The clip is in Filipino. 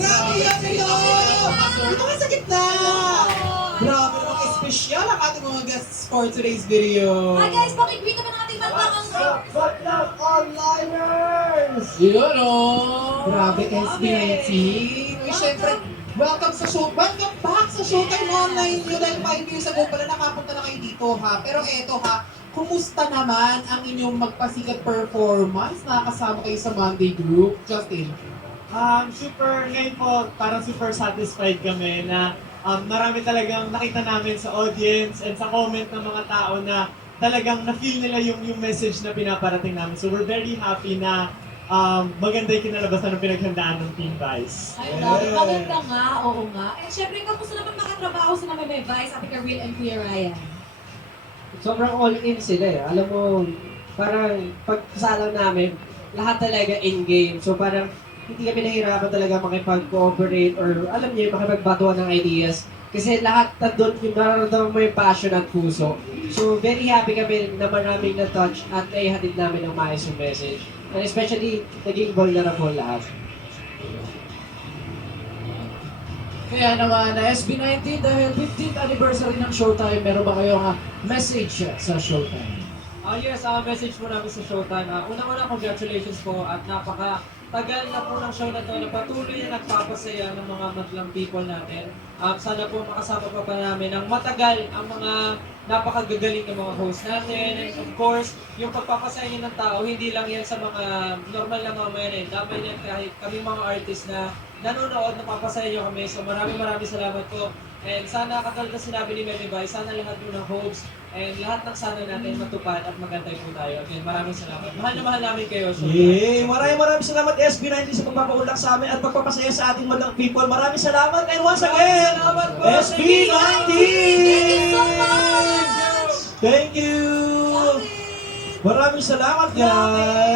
Grabe yan yun! Dito ka sa gitna! Grabe naman espesyal ang ating mga guests for today's video. Hi guys, pakigwit naman ang ating bandang What's up, onliners? Yun o! Grabe, SB19. Uy, syempre, welcome sa show. Welcome back sa Showtime Online. Yun dahil 5 years ago pala nakapunta na kayo dito ha. Pero eto ha, kumusta naman ang inyong magpasikat performance? Nakakasama kayo sa Monday Group. Justin. Ngayon po, parang super satisfied kami na marami talagang nakita namin sa audience and sa comment ng mga tao na talagang na-feel nila yung message na pinaparating namin. So we're very happy na maganda yung kinalabasan ng pinaghandaan ng Team Vice. Ay, grabe, maganda nga, oo nga. Eh, syempre, kamusta naman makatrabaho sa mga may Vice, Ate Karil and Kuya Ryan? Sobrang all-in sila eh. Alam mo, parang pagkasalang namin, lahat talaga in-game. So parang hindi kami nahirapan talaga makipag-cooperate or alam niyo, makipagbatuan ng ideas. Kasi lahat nandun yung nararamdaman mo yung passion at puso. So very happy kami na maraming na-touch at naihatid namin ang maayos yung message. And especially, naging vulnerable lahat. Kaya naman, SB19 dahil 15th anniversary ng Showtime, meron ba kayong message sa Showtime? Yes, message po namin sa Showtime. Unang-una, congratulations po at napaka-tagal na po ng show na to na patuloy na nagpapasaya ng mga madlang people natin. Sana po makasama pa namin ng matagal ang mga napakagagaling ng mga host natin. And of course, yung pagpapasaya niyo ng tao, hindi lang yan sa mga normal na mamaya. Dapat yan kahit kami mga artist na nanonood, napapasaya niyo kami. So maraming salamat po. And sana katulad na sinabi ni Mary Vice, sana lahat po ng hopes and lahat ng sana natin matupad at magantay po tayo. Again, maraming salamat. Mahal na mahal namin kayo. So, Yay! Maraming salamat SB19 sa pagpapaulak sa amin at pagpapasaya sa ating madlang people. Maraming salamat and once again, Salamat po, SB19! Thank you so much! Thank you! Love it! Maraming salamat guys!